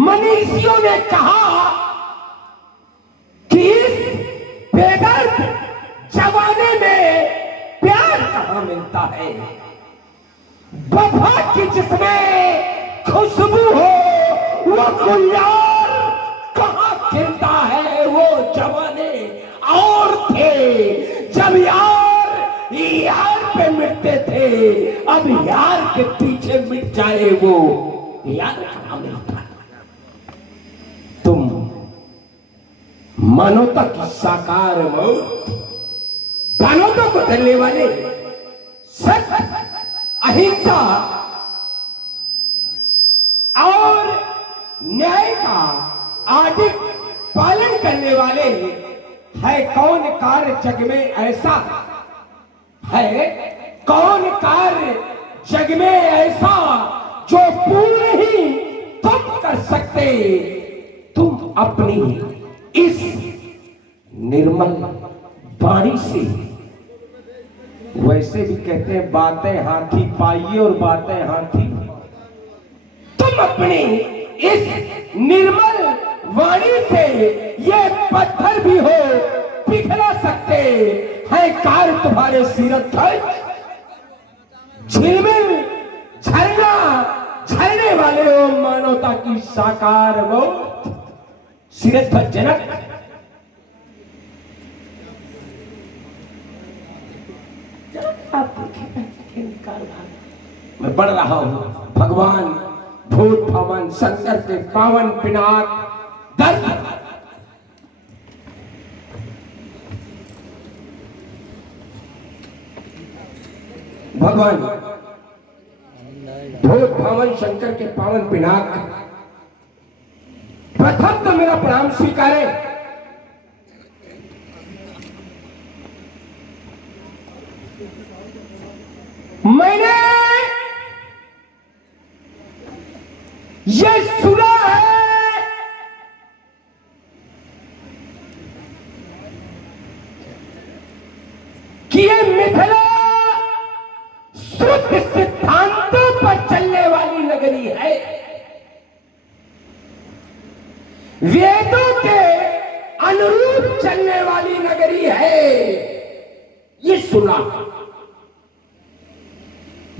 मनीषियों ने कहा कि इस बेदर्द जमाने में प्यार कहाँ मिलता है। वफा की जिसमें खुशबू हो वो गुलजार कहाँ खिलता है। वो जमाने और थे जब यार यार पे मिटते थे, अब यार के पीछे मिट जाए वो यार कहाँ मिलता है। तुम मानवता की साकार मौत, मानवता को धरने वाले सत्य, अहिंसा और न्याय का आदिक पालन करने वाले है कौन कार्य जग में ऐसा है, कौन कार्य जग में ऐसा जो पूर्ण ही तुम कर सकते। तुम अपनी इस निर्मल वाणी से, वैसे भी कहते हैं बातें हाथी पाइए और बातें हाथी, तुम अपनी इस निर्मल वाणी से ये पत्थर भी हो पिघला सकते हैं। कार तुम्हारे सीरत झिलमिल झरना झरने वाले हो मानवता की साकार वो सीरत जनक। मैं पढ़ रहा हूं भगवान भूत भवन शंकर के पावन पिनाक दर्द। भगवान भूत भवन शंकर के पावन पिनाक, प्रथम तो मेरा प्रणाम स्वीकारे। मैंने ये सुना है कि ये मिथिला शुद्ध सिद्धांतों पर चलने वाली नगरी है, वेदों के अनुरूप चलने वाली नगरी है, ये सुना।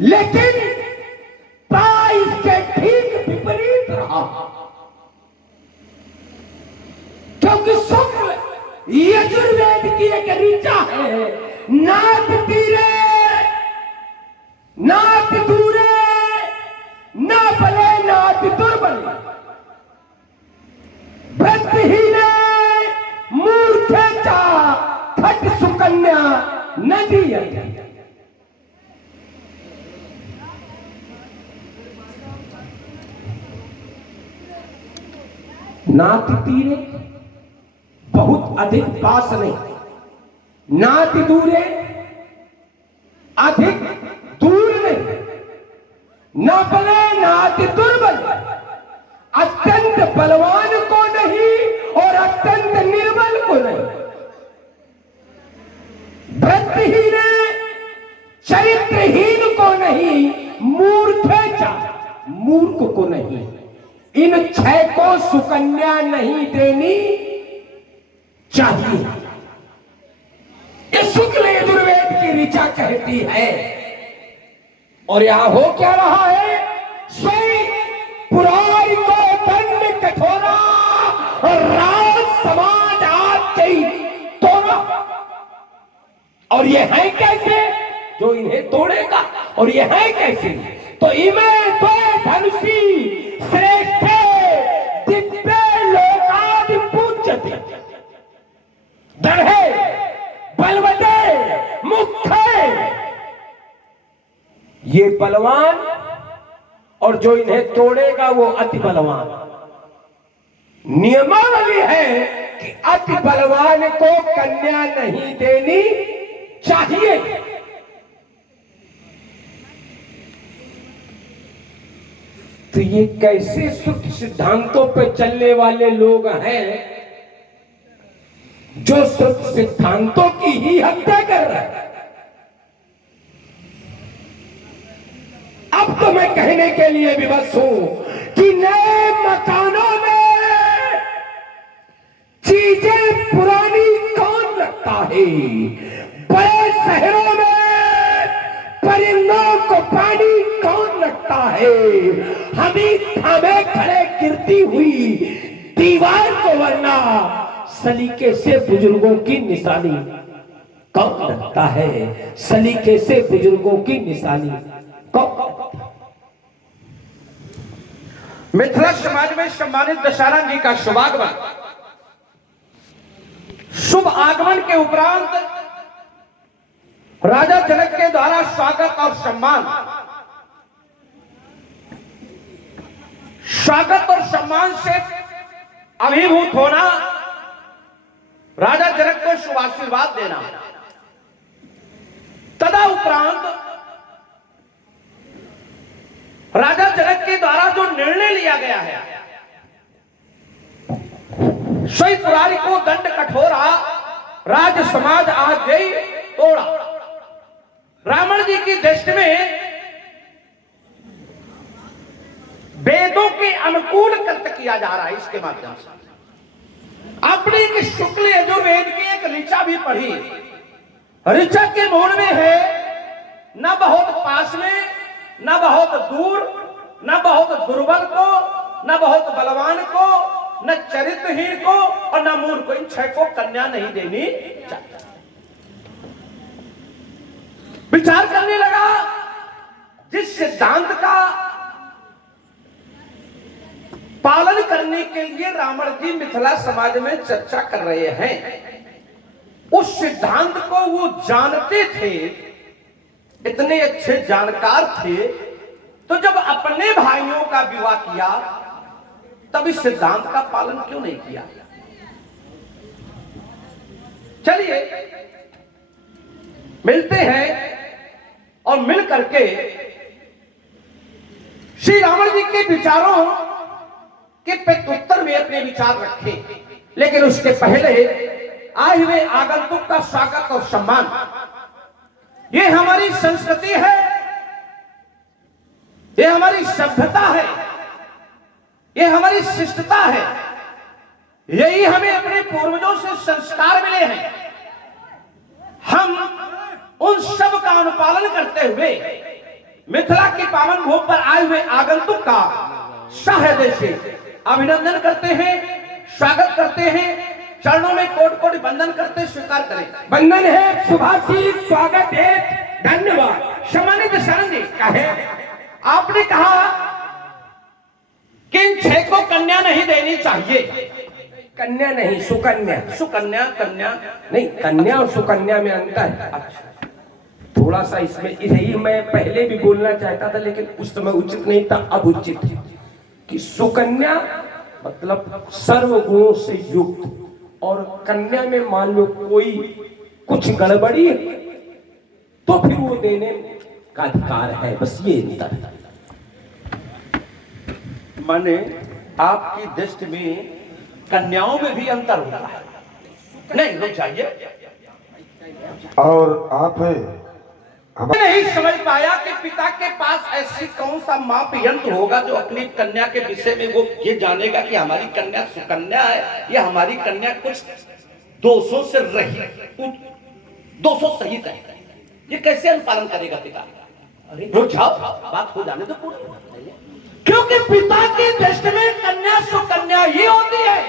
लेकिन इसके ठीक विपरीत रहा, क्योंकि शुक्ल यजुर्वेद की एक ऋचा है, नाथ तीरे नाथ दूरे ना बले नाथ दुर्बल, भक्तहीन मूर्खे चा खट सुकन्या नदी। नाथ तीरे बहुत अधिक पास नहीं, नाथ दूरे अधिक दूर नहीं, न बले नाथ दुर्बल, अत्यंत बलवान को नहीं और अत्यंत निर्बल को नहीं, भक्तहीन चरित्रहीन को नहीं, मूर्खेचा मूर्ख को नहीं, इन छह को सुकन्या नहीं देनी चाहिए। ये शुक्ल यजुर्वेद की ऋचा कहती है। और यहां हो क्या रहा है, स्वयं पुरारी को दंड कठोरा और राज समाज आज तोड़ा। और ये है कैसे जो इन्हें तोड़ेगा, और ये है कैसे तो इमें दो धनुषी श्रेष्ठ दिव्य लोकादि पूज्यते दढ़े बलवते मुख्य। ये बलवान और जो इन्हें तोड़ेगा वो अति बलवान। नियमावली है कि अति बलवान को कन्या नहीं देनी चाहिए। तो ये कैसे शुद्ध सिद्धांतों पर चलने वाले लोग हैं जो शुद्ध सिद्धांतों की ही हत्या कर रहे हैं। अब तो मैं कहने के लिए विवश हूं कि नए मकानों है। बड़े शहरों में परिंदों को पानी कौन रखता है? हमें थामे खड़े गिरती हुई दीवार को वरना सलीके से बुजुर्गों की निशानी कौन रखता है? सलीके से बुजुर्गों की निशानी कौन? मिथिला समाज में सम्मानित दशहरा जी का शुभागमन, शुभ आगमन के उपरांत राजा जनक के द्वारा स्वागत और सम्मान, स्वागत और सम्मान से अभिभूत होना, राजा जनक को शुभ आशीर्वाद देना, तदा उपरांत राजा जनक के द्वारा जो निर्णय लिया गया है, सोई पुरारी को दंड कठोरा, राज समाज आज गई तोड़ा। रावण जी की दृष्टि में वेदों के अनुकूल कृत्य किया जा रहा है। इसके माध्यम से आपने एक शुक्ल यजुर्वेद की एक ऋचा भी पढ़ी। ऋचा के मूल में है न बहुत पास में, न बहुत दूर, न बहुत दुर्बल को, न बहुत बलवान को, न चरित्रहीन को और न मूर्ख को, इन छह को कन्या नहीं देनी चाहिए। विचार करने लगा, जिस सिद्धांत का पालन करने के लिए रावण जी मिथिला समाज में चर्चा कर रहे हैं, उस सिद्धांत को वो जानते थे, इतने अच्छे जानकार थे, तो जब अपने भाइयों का विवाह किया तब इस सिद्धांत का पालन क्यों नहीं किया? चलिए मिलते हैं और मिल करके श्री रावण जी के विचारों के प्रत्युत्तर में अपने विचार रखें। लेकिन उसके पहले आए हुए आगंतुक का स्वागत और सम्मान, ये हमारी संस्कृति है, ये हमारी सभ्यता है, ये हमारी शिष्टता है, यही हमें अपने पूर्वजों से संस्कार मिले हैं। हम उन सब का अनुपालन करते हुए मिथिला की पावन भूमि पर आए हुए आगंतुक का सहृदय से अभिनंदन करते हैं, स्वागत करते हैं, चरणों में कोटि कोटि वंदन करते स्वीकार करें। वंदन है, शुभाशीष, स्वागत है, धन्यवाद। सम्मानित शरण जी कहे, आपने कहा कि इन छह को कन्या नहीं देनी चाहिए। कन्या नहीं, सुकन्या। सुकन्या, कन्या नहीं, कन्या और सुकन्या में अंतर है। अच्छा, थोड़ा सा इसमें यही मैं पहले भी बोलना चाहता था, लेकिन उस समय उचित नहीं था, अब उचित है कि सुकन्या मतलब सर्वगुणों से युक्त, और कन्या में मान लो कोई कुछ गड़बड़ी तो फिर वो देने का अधिकार है। बस ये अंतर है। माने आपकी दृष्टि में कन्याओं में भी अंतर होता है? नहीं, रुक जाइए। और आप नहीं समझ पाया कि पिता के पास ऐसी कौन सा माप यंत्र होगा जो अपनी कन्या के विषय में वो ये जानेगा कि हमारी कन्या सुकन्या है, या हमारी कन्या कुछ दोषों से रही, दोषों सहित है। ये कैसे अनुपालन करेगा पिता? अरे रुक जाओ, बात हो जाने दो पूरी। क्योंकि पिता की दृष्टि में कन्या सुकन्या ही होती है।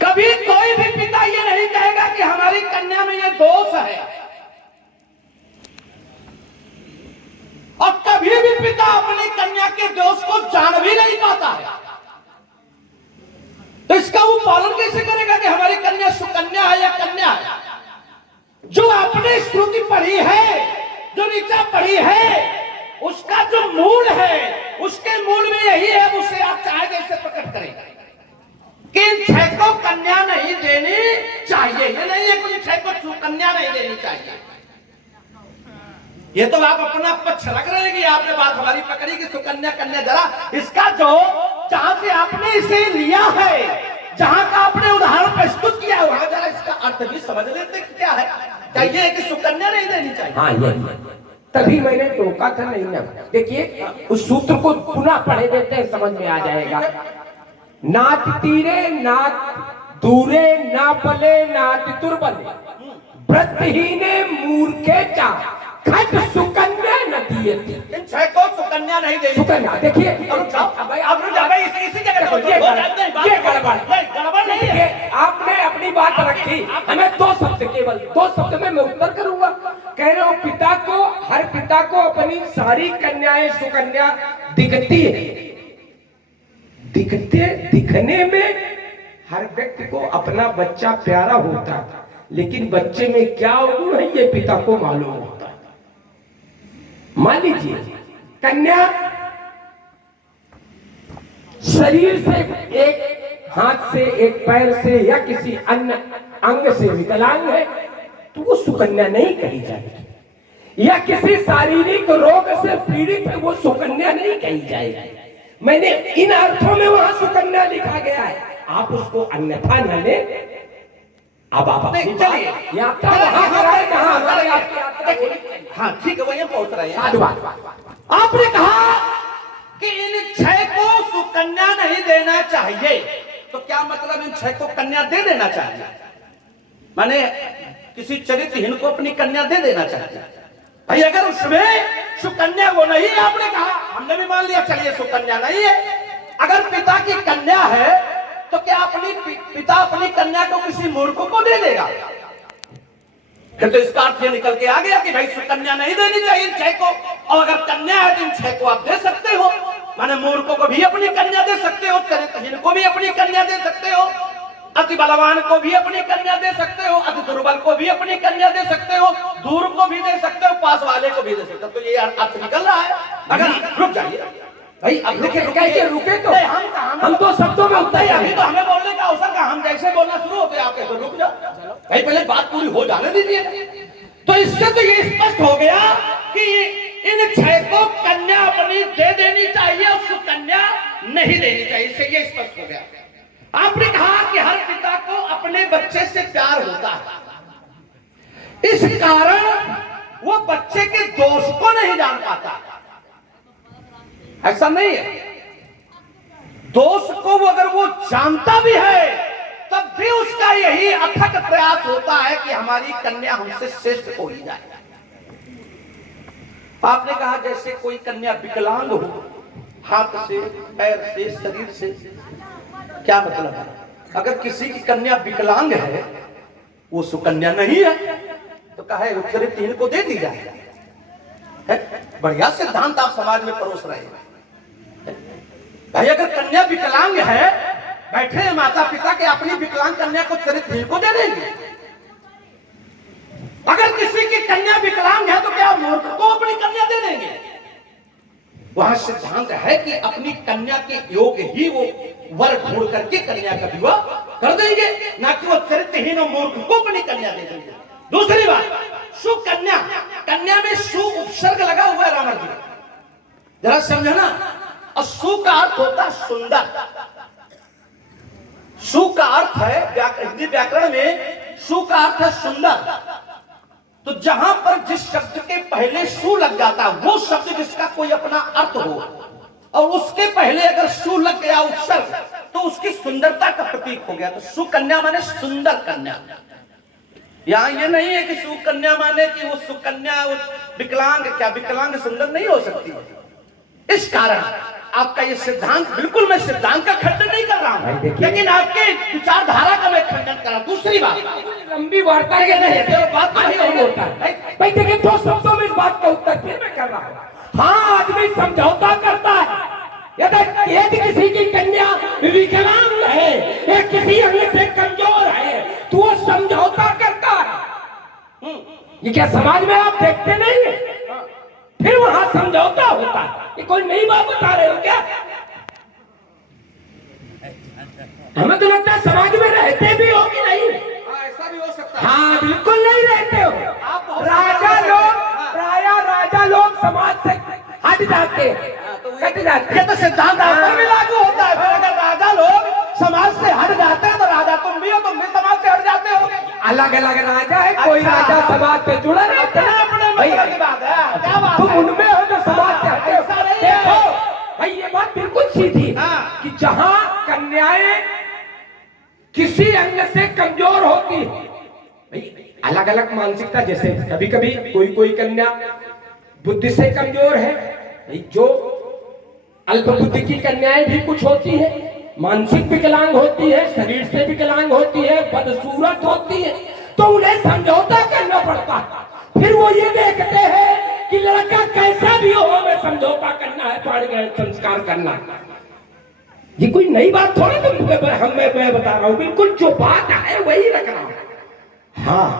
कभी कोई भी पिता ये नहीं कहेगा कि हमारी कन्या में ये दोष है, और कभी भी पिता अपनी कन्या के दोष को जान भी नहीं पाता है। तो इसका वो पालन कैसे करेगा कि हमारी कन्या सुकन्या है या कन्या है? जो आपने श्रुति पढ़ी है, जो ऋचा पढ़ी है, उसका जो मूल है, उसके मूल में यही है। उसे आप चाहे जैसे प्रकट करें कि इन छह को कन्या नहीं देनी चाहिए। ये नहीं है कि छह को सुकन्या नहीं देनी चाहिए। ये तो आप अपना पक्ष रख रहे हैं कि आपने बात हमारी पकड़ी कि सुकन्या कन्या। जरा इसका जो जहां से आपने इसे लिया है, जहां का आपने उदाहरण प्रस्तुत किया है, वहां जरा इसका अर्थ भी समझ लेते कि क्या है। क्या ये है कि सुकन्या नहीं देनी चाहिए? हाँ, ये तभी मैंने टोका था। नहीं ना, देखिए उस सूत्र को पुनः पढ़े देते हैं, समझ में आ जाएगा। नाथ तीरे नाथ दूरे ना पले ना तितुर बने, व्रतहीने मूर्खेचा खट सुकन्या न दियति। इन 6 को सुकन्या नहीं देनी। सुकन्या देखिए, अब जाओ भाई, अब रुक जाओ भाई, इसी जगह देखो, पे ये गड़बड़ नहीं है। देखिए, आपने अपनी बात रखी, हमें 2 शब्द, केवल 2 शब्द में मैं उत्तर करूंगा। कह रहे हो पिता को, हर पिता को अपनी सारी कन्याएं सुकन्या दिखती है, दिखने में हर व्यक्ति को अपना बच्चा प्यारा होता है, लेकिन बच्चे में क्या गुण है ये पिता को मालूम होता है। मान लीजिए कन्या शरीर से, एक हाथ से, एक पैर से या किसी अन्य अंग से विकलांग है तो वो सुकन्या नहीं कही जाएगी, या किसी शारीरिक रोग से पीड़ित है वो सुकन्या नहीं कही जाएगी। मैंने इन अर्थों में वहां सुकन्या लिखा गया है, आप उसको अन्यथा न ले। अब आप चलिए यात्रा वहां कराए जहां हमारे आपकी। हाँ ठीक है, वही पहुंच रहे हैं। साधुवाद। आपने कहा कि इन 6 को सुकन्या नहीं देना चाहिए, तो क्या मतलब इन 6 को कन्या दे देना चाहिए? माने किसी चरित्रहीन को अपनी कन्या दे देना चाहिए। भाई अगर उसमें सुकन्या वो नहीं, आपने कहा, हमने भी मान लिया, चलिए सुकन्या नहीं है। अगर पिता की कन्या है तो क्या पिता अपनी कन्या को किसी मूर्ख को दे देगा? फिर तो इसका अर्थ ये निकल के आ गया कि भाई सुकन्या नहीं देनी चाहिए इन 6 को, और अगर कन्या है तो इन 6 को आप दे सकते हो। माने मूर्खों को भी अपनी कन्या दे सकते हो, चरित्रहीन को भी अपनी कन्या दे सकते हो, अति बलवान को भी अपनी कन्या दे सकते हो, अति दुर्बल को भी अपनी कन्या दे सकते हो, दूर को भी दे सकते हो, पास वाले को भी दे सकते हो। तो ये अर्थ निकल रहा है। अगर रुक जाइए भाई, अब देखिए रुके तो हम 2 शब्दों में उत्तर। अभी तो हमें बोलने का अवसर का, हम जैसे बोलना शुरू होते आप कहते रुक जाओ भाई, पहले बात पूरी हो जाने दीजिए। तो इससे तो ये स्पष्ट हो गया कि इन 6 को कन्या अपनी दे देनी चाहिए और सुकन्या नहीं देनी चाहिए। इससे ये स्पष्ट हो गया। आपने कहा कि हर पिता को अपने बच्चे से प्यार होता है, इस कारण वो बच्चे के दोष को नहीं जान पाता। ऐसा नहीं है, दोष को अगर वो जानता भी है तब भी उसका यही अथक प्रयास होता है कि हमारी कन्या हमसे श्रेष्ठ हो ही जाए। आपने कहा जैसे कोई कन्या विकलांग हो, हाथ से, पैर से, शरीर से, क्या मतलब है? अगर किसी की कन्या विकलांग है, वो सुकन्या नहीं है, तो कहे चरित्रहीन को दे दी जाए। बढ़िया सिद्धांत आप समाज में परोस रहे हैं। भाई अगर कन्या विकलांग है, बैठे हैं माता पिता के अपनी विकलांग कन्या को चरित्रहीन को दे देंगे। अगर किसी की कन्या विकलांग है तो क्या मूर्ख को अपनी कन्या दे देंगे? वहां सिद्धांत है कि अपनी कन्या के योग ही वो वर ढूंढ करके कन्या का विवाह कर देंगे, ना कि वो चरित्रहीन और मूर्ख को अपनी कन्या दे देंगे। दूसरी बात, सुकन्या, कन्या में सु उपसर्ग लगा हुआ है रामर जी, जरा समझना। और सु का अर्थ होता है सुंदर। सु का अर्थ है हिंदी व्याकरण में सु का अर्थ है सुंदर। तो जहां पर जिस शब्द के पहले सु लग जाता है, वो शब्द जिसका कोई अपना अर्थ हो, और उसके पहले अगर सु लग गया उपसर्ग, तो उसकी सुंदरता का प्रतीक हो गया। तो सुकन्या माने सुंदर कन्या। यहाँ ये नहीं है कि सुकन्या माने कि वो सुकन्या विकलांग, क्या विकलांग सुंदर नहीं हो सकती। इस कारण आपका ये सिद्धांत, बिल्कुल मैं सिद्धांत का खंडन नहीं कर रहा हूं, लेकिन आपके विचारधारा का मैं खंडन कर रहा हूं। दूसरी बात, लंबी वार्ता के नहीं, बात नहीं होता है भाई। देखिए 2 शब्दों में इस बात का उत्तर फिर मैं कर रहा हूं। हाँ, आदमी समझौता करता है, यदि किसी की कन्या विकलांग है या किसी अंग से कमजोर है तो वो समझौता करता है। ये क्या समाज में आप देखते नहीं है? फिर वहां समझौता होता है। ये कोई नई बात बता रहे हो क्या? हमें तो लगता है समाज में रहते भी हो कि नहीं? ऐसा भी हो सकता है। हाँ, बिल्कुल नहीं रहते हो। राजा लोग, प्रायः राजा लोग समाज से हट जाते हैं, कट जाते हैं। ये तो सिद्धांत आप पर भी लागू होता है। फिर अगर राजा लोग समाज से हट जाते हैं तो राजा तुम भी हो, तुम भी समाज से हट जाते हो। अलग अलग राजा है, कोई राजा समाज से जुड़ा रहता है। तुम उनमें हो जो समाज से हटे हो। देखो भाई, ये बात बिल्कुल सीधी है कि जहां कन्याएं किसी अंग से कमजोर होती है। भाई अलग अलग मानसिकता, जैसे कभी कभी कोई कन्या बुद्धि से कमजोर है, भाई जो अल्प बुद्धि की कन्याएं भी कुछ होती है, मानसिक विकलांग होती है, शरीर से विकलांग होती है, बदसूरत होती है, तो उन्हें समझौता करना पड़ता है। फिर वो ये देखते हैं कि लड़का कैसा भी हो, हमें समझौता करना है, पढ़ गए संस्कार करना है। ये कोई नई बात थोड़ी मैं बता रहा हूं, बिल्कुल जो बात है वही रख रहा हूं। हाँ,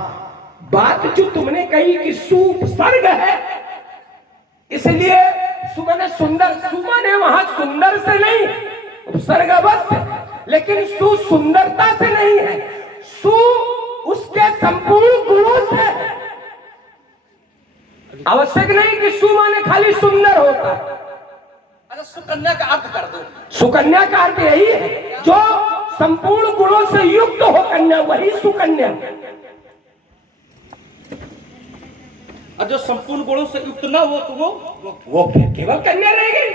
बात जो तुमने कही कि सुपसर्ग है, इसलिए सुमन सुंदर, सुमन है वहां सुंदर से नहीं, उपसर्ग अवश्य, लेकिन सुंदरता से नहीं है, सु उसके संपूर्ण गुणों से। आवश्यक नहीं कि सु माने खाली सुंदर होता है। अरे सुकन्या का अर्थ कर दो। सुकन्या का अर्थ यही है जो संपूर्ण गुणों से युक्त हो कन्या, वही सुकन्या। और जो संपूर्ण गुणों से युक्त ना हो तो वो केवल कन्या रह गई।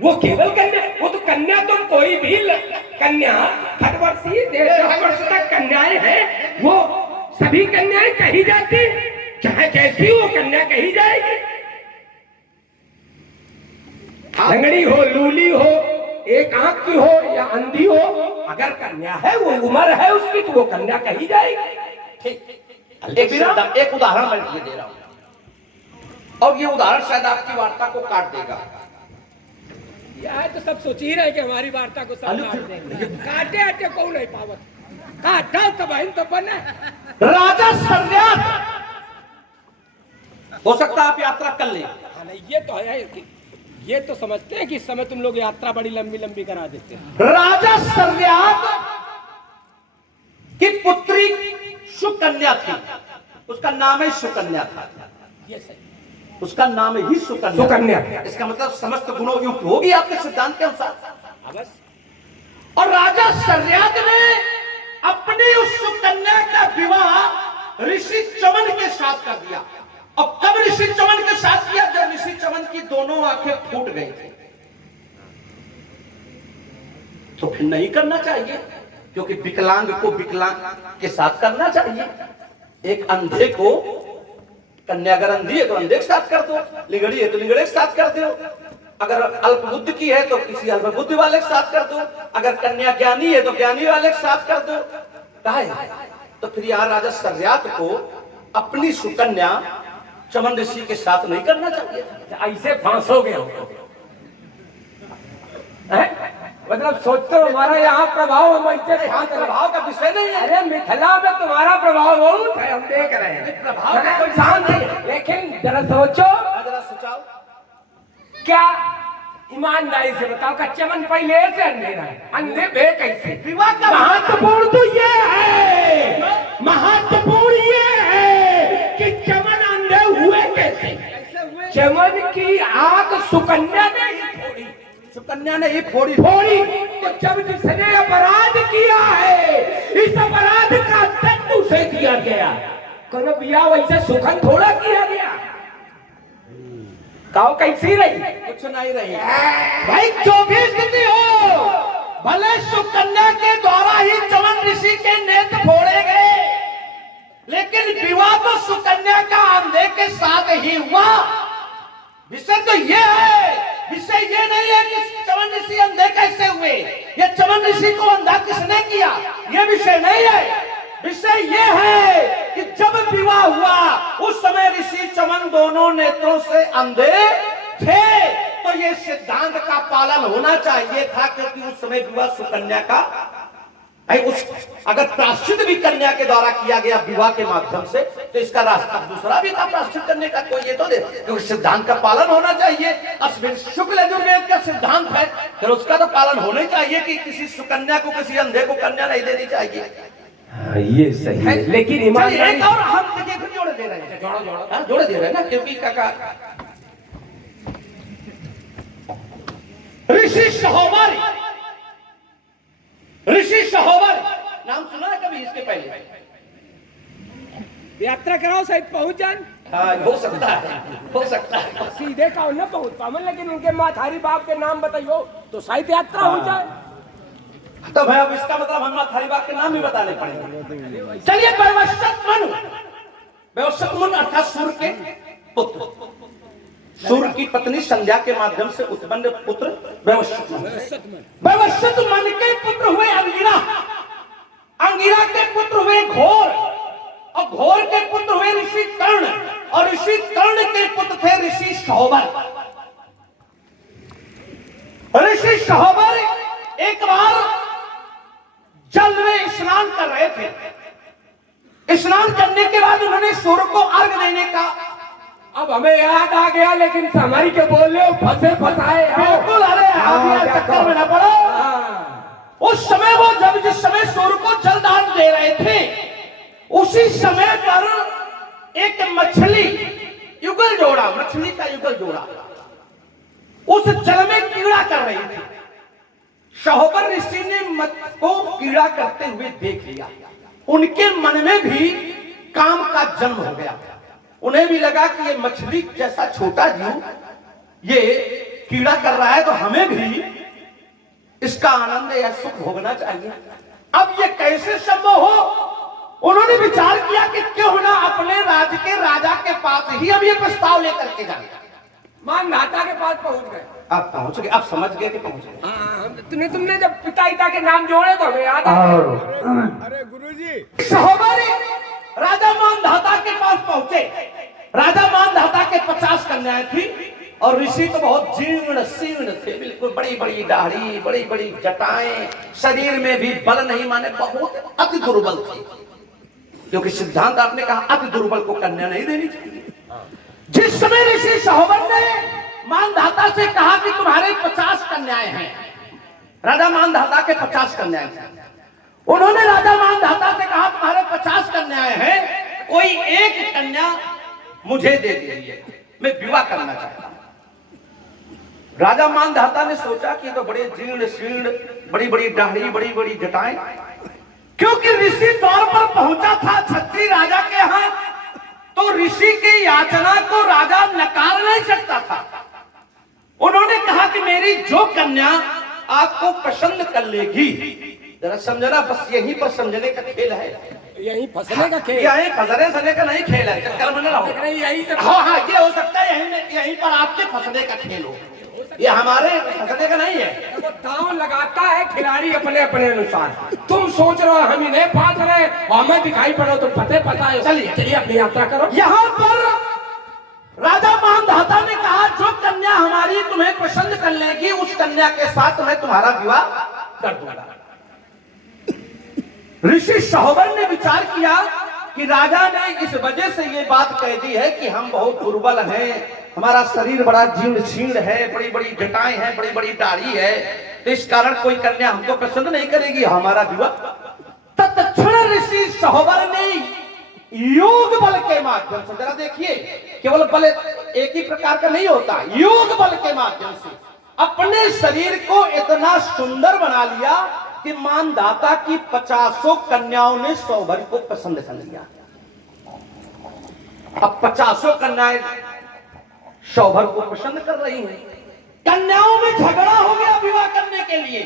वो केवल कन्या, वो तो कन्या तो कोई भी कन्या, 8 वर्षीय 10 वर्ष तक कन्याएं हैं, वो सभी कन्याएं कही जाती, चाहे जैसी हो कन्या कही जाएगी। लंगड़ी हो, लूली हो, एक आंख की हो या अंधी हो, अगर कन्या है, वो उम्र है उसकी, तो वो कन्या कही जाएगी। एक उदाहरण मैं ये दे रहा हूं, और ये उदाहरण शायद आपकी वार्ता को काट देगा। यार तो सब सोच ही रहे कि हमारी वार्ता को सब काट देंगे, काटे आटे कौन नहीं पावत, काटा तो बहन तो बना। राजा संध्यात, हो सकता है आप यात्रा कर ले। हाँ, नहीं ये तो है, ये तो समझते हैं कि इस समय तुम लोग यात्रा बड़ी लंबी लंबी करा देते हैं। राजा संध्यात की पुत्री सुकन्या थी, उसका नाम ही सुकन्या था। ये सही, उसका नाम ही सुकन्या। सुकन्या, इसका मतलब समस्त गुणों युक्त होगी आपके सिद्धांत के अनुसार। अवश्य। और राजा संध्यात ने अपनी उस सुकन्या का विवाह ऋषि चमन के साथ कर दिया। और कब ऋषि चमन के साथ किया? जब ऋषि चमन की दोनों आंखें फूट गई थी। तो फिर नहीं करना चाहिए, क्योंकि विकलांग को विकलांग के साथ करना चाहिए। एक अंधे को कन्या, अगर अंधी है तो अंधे के साथ कर दो, लिंगड़ी है तो लिंगड़े के साथ कर दो, अगर अल्प बुद्धि की है तो किसी अल्प बुद्धि वाले के साथ कर दो, अगर कन्या ज्ञानी है तो ज्ञानी वाले के साथ कर दो। कहा है? तो फिर यहाँ राजा संध्यात को अपनी सुकन्या चमन ऋषि के साथ नहीं करना चाहिए। ऐसे फांसोगे हमको, मतलब सोचते हो हमारा यहाँ प्रभाव, हम ऐसे प्रभाव का विषय नहीं है। अरे मिथिला में तुम्हारा प्रभाव बहुत है, हम देख रहे हैं। प्रभाव का कोई शांत है, लेकिन जरा सोचो, जरा सोचाओ, क्या ईमानदारी से बताओ का चमन पहले से अंधेरा है, अंधे भे कैसे? विवाह का महत्वपूर्ण तो ये है, महत्वपूर्ण ये है कि चमन अंधे हुए कैसे? चमन की आग सुकन्या ने ही फोड़ी, सुकन्या ने ही फोड़ी। तो जब जिसने अपराध किया है, इस अपराध का दंड उसे दिया गया। कोनो बिया वैसे सुखन थोड़ा किया गया, काव कैसी रही? कुछ नहीं रही। भाई जो भी स्थिति हो, भले सुकन्या के द्वारा ही चमन ऋषि के नेत्र फोड़े गए, लेकिन विवाह तो सुकन्या का अंधे के साथ ही हुआ। विषय तो ये है, विषय ये नहीं है कि चमन ऋषि अंधे कैसे हुए, ये चमन ऋषि को अंधा किसने किया, ये विषय नहीं है। विषय ये है कि जब विवाह हुआ उस समय ऋषि चमन दोनों नेत्रों से अंधे थे, तो ये सिद्धांत का पालन होना चाहिए था, क्योंकि उस समय विवाह सुकन्या का अगर प्राश्चित भी कन्या के द्वारा किया गया विवाह के माध्यम से, तो इसका रास्ता दूसरा भी था प्राश्चित करने का, कोई ये तो दे, क्योंकि सिद्धांत का पालन होना चाहिए। अश्विन शुक्ल यजुर्वेद का सिद्धांत है, फिर उसका तो पालन होना चाहिए कि किसी सुकन्या को किसी अंधे को कन्या नहीं देनी चाहिए। ये सही है, लेकिन ईमानदारी और हम जोड़े दे रहे हैं, जोड़े दे रहे हैं ना, क्योंकि काका ऋषि सहोवर, ऋषि सहोवर नाम सुना है कभी इसके पहले? यात्रा कराओ शायद पहुंच जाए। हाँ, हो सकता है, हो सकता है। सीधे कहो न पहुंच पावन, लेकिन उनके माथारी बाप के नाम बताइयो तो शायद यात्रा हो जाए। तो भाई अब इसका मतलब हम थारी बाग के नाम भी बताने पड़ेंगे। चलिए, वैवस्वत मनु, वैवस्वत मनु अर्थात सूर्य के पुत्र, सूर्य की पत्नी संध्या के माध्यम से उत्पन्न पुत्र वैवस्वत मनु। वैवस्वत मनु के पुत्र हुए अंगिरा, अंगिरा के पुत्र हुए घोर, और घोर के पुत्र हुए ऋषि कर्ण, और ऋषि कर्ण के पुत्र थे ऋषि शोभर। ऋषि शोभर एक बार जल में स्नान कर रहे थे। स्नान करने के बाद उन्होंने सूर्य को अर्घ देने का, अब हमें याद आ गया, लेकिन हमारी के बोल रहे हो फंसे फंसाए। बिल्कुल, अरे चक्कर में न पड़ो। उस समय वो जब जिस समय सूर्य को जल दान दे रहे थे, उसी समय पर एक मछली युगल जोड़ा, मछली का युगल जोड़ा उस जल में कीड़ा कर रही थी। शोभर ऋषि ने मछली को कीड़ा करते हुए देख लिया। उनके मन में भी काम का जन्म हो गया। उन्हें भी लगा कि ये मछली जैसा छोटा जीव ये कीड़ा कर रहा है, तो हमें भी इसका आनंद या सुख भोगना चाहिए। अब ये कैसे संभव हो? उन्होंने विचार किया कि क्यों ना अपने राज्य के राजा के पास ही हम ये प्रस्ताव लेकर के जाए। मानधाता के पास पहुंच गए। आप पहुंच गए, आप समझ गए कि पहुंच गए। तुमने जब पिता के नाम जोड़े तो हमें याद आ गया। अरे गुरुजी, शोभर राजा मानधाता के पास पहुंचे। राजा मानधाता के 50 कन्याएं थी, और ऋषि तो बहुत जीर्ण शीर्ण थे, बिल्कुल बड़ी बड़ी दाढ़ी, बड़ी बड़ी जटाएं, शरीर में भी बल नहीं, माने बहुत अति दुर्बल थे। क्योंकि सिद्धांत आपने कहा अति दुर्बल को कन्या नहीं देनी चाहिए। जिस समय ऋषि शोभर ने मानधाता से कहा कि तुम्हारे 50 कन्याएं हैं, राजा मानधाता के 50 कन्याएं थी, उन्होंने राजा मानधाता से कहा तुम्हारे 50 कन्याएं हैं, कोई एक कन्या मुझे दे दीजिए, मैं विवाह करना चाहता हूं। राजा मानधाता ने सोचा कि तो बड़े जीर्ण शीर्ण, बड़ी बड़ी दाढ़ी, बड़ी बड़ी जटाएं, क्योंकि ऋषि द्वार पर पहुंचा था क्षत्रिय राजा के यहां, तो ऋषि की याचना को राजा नकार नहीं सकता था। उन्होंने कहा कि मेरी जो कन्या आपको पसंद कर लेगी, जरा समझना, बस यहीं पर समझने का खेल है, यही फंसने का खेल, यहीं फंसने का नहीं खेल है, चक्कर में न रहो। यही से हाँ, ये हो सकता है यहीं पर आपके फंसने का खेल हो, ये हमारे फंसने का नहीं है। वो दांव लगाता है खिलाड़ी अपने अपने अनुसार। तुम सोच रहे हो हम इन्हें फांस रहे, हमें दिखाई पड़ो तो पते पता है। चलिए अपनी यात्रा करो। यहाँ पर राजा मानधाता ने कहा जो कन्या हमारी तुम्हें पसंद कर लेगी, उस कन्या के साथ मैं तुम्हारा विवाह कर दूंगा। ऋषि शोभर ने विचार किया कि राजा ने इस वजह से ये बात कह दी है कि हम बहुत दुर्बल हैं, हमारा शरीर बड़ा जीर्ण शीर्ण है, बड़ी बड़ी जटाएं हैं, बड़ी बड़ी दाढ़ी है, तो इस कारण कोई कन्या हमको पसंद नहीं करेगी, हमारा विवाह। तत्क्षण ऋषि शोभर ने योग बल के माध्यम से, जरा देखिए, केवल बल एक ही प्रकार का नहीं होता, योग बल के माध्यम से अपने शरीर को इतना सुंदर बना लिया कि मानधाता की 50 कन्याओं ने शोभर को पसंद कर लिया। अब 50 कन्याएं शोभर को पसंद कर रही हैं। कन्याओं में झगड़ा हो गया विवाह करने के लिए।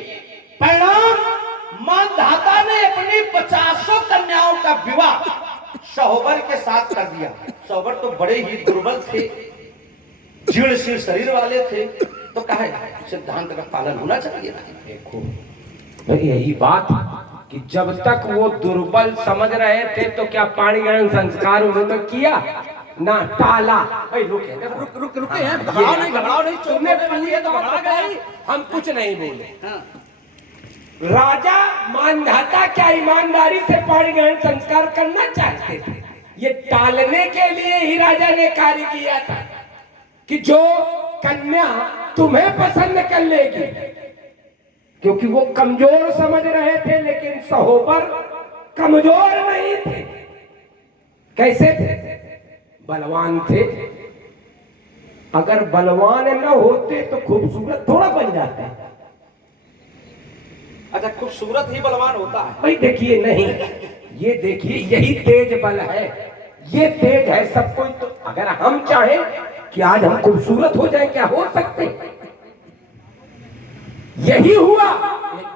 परिणाम, मानधाता ने अपनी 50 कन्याओं का विवाह शोभर के साथ कर दिया। शोभर तो बड़े ही दुर्बल थे, जीर्ण शीर्ण शरीर वाले थे, तो कहे सिद्धांत का पालन होना चाहिए। देखो यही बात कि जब तक वो दुर्बल समझ रहे थे तो क्या पाणी ग्रहण संस्कार उन्होंने किया ना, टाला। भाई रुके घबराओ नहीं, तुमने पूरी तो घबरा गए, हम कुछ नहीं बोले। राजा मानधाता क्या ईमानदारी से पाणी ग्रहण संस्कार करना चाहते थे? ये टालने के लिए ही राजा ने कार्य किया था कि जो कन्या तुम्हें पसंद कर लेगी, क्योंकि वो कमजोर समझ रहे थे, लेकिन शोभर कमजोर नहीं थे। कैसे थे? बलवान थे। अगर बलवान न होते तो खूबसूरत थोड़ा बन जाते। अच्छा, खूबसूरत ही बलवान होता है? भाई देखिए, नहीं, ये देखिए, यही तेज बल है, ये तेज है सब कोई। तो अगर हम चाहें कि आज हम खूबसूरत हो जाएं, क्या हो सकते? यही हुआ।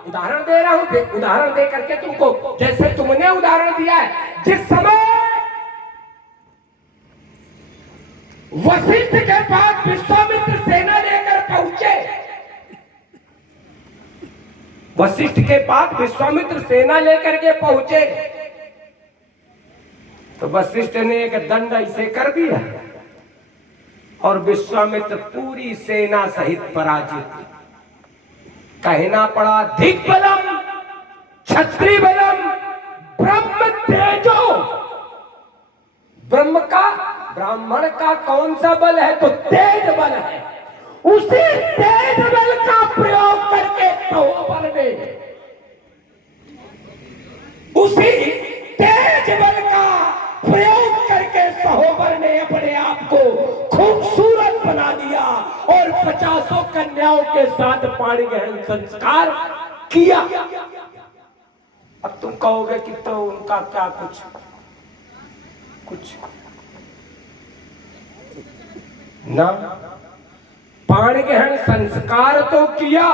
उदाहरण दे रहा हूं, उदाहरण दे करके तुमको, जैसे तुमने उदाहरण दिया है, जिस समय वशिष्ठ के पास विश्वामित्र सेना लेकर पहुंचे, वशिष्ठ के पास विश्वामित्र सेना लेकर के पहुंचे, तो वशिष्ठ ने एक दंड ऐसे कर दिया और विश्वामित्र पूरी सेना सहित पराजित। कहना पड़ा धिक बलम क्षत्रिय बलम ब्रह्म तेजो। ब्रह्म का, ब्राह्मण का कौन सा बल है? तो तेज बल है। उसी तेज बल का प्रयोग करके तपोवन में, उसी तेज बल का प्रयोग करके सहोबर ने अपने आप को खूबसूरत बना दिया और 50 कन्याओं के साथ पाणी ग्रहण संस्कार किया। अब तुम कहोगे कि तो उनका क्या कुछ ना, पाणी ग्रहण संस्कार तो किया,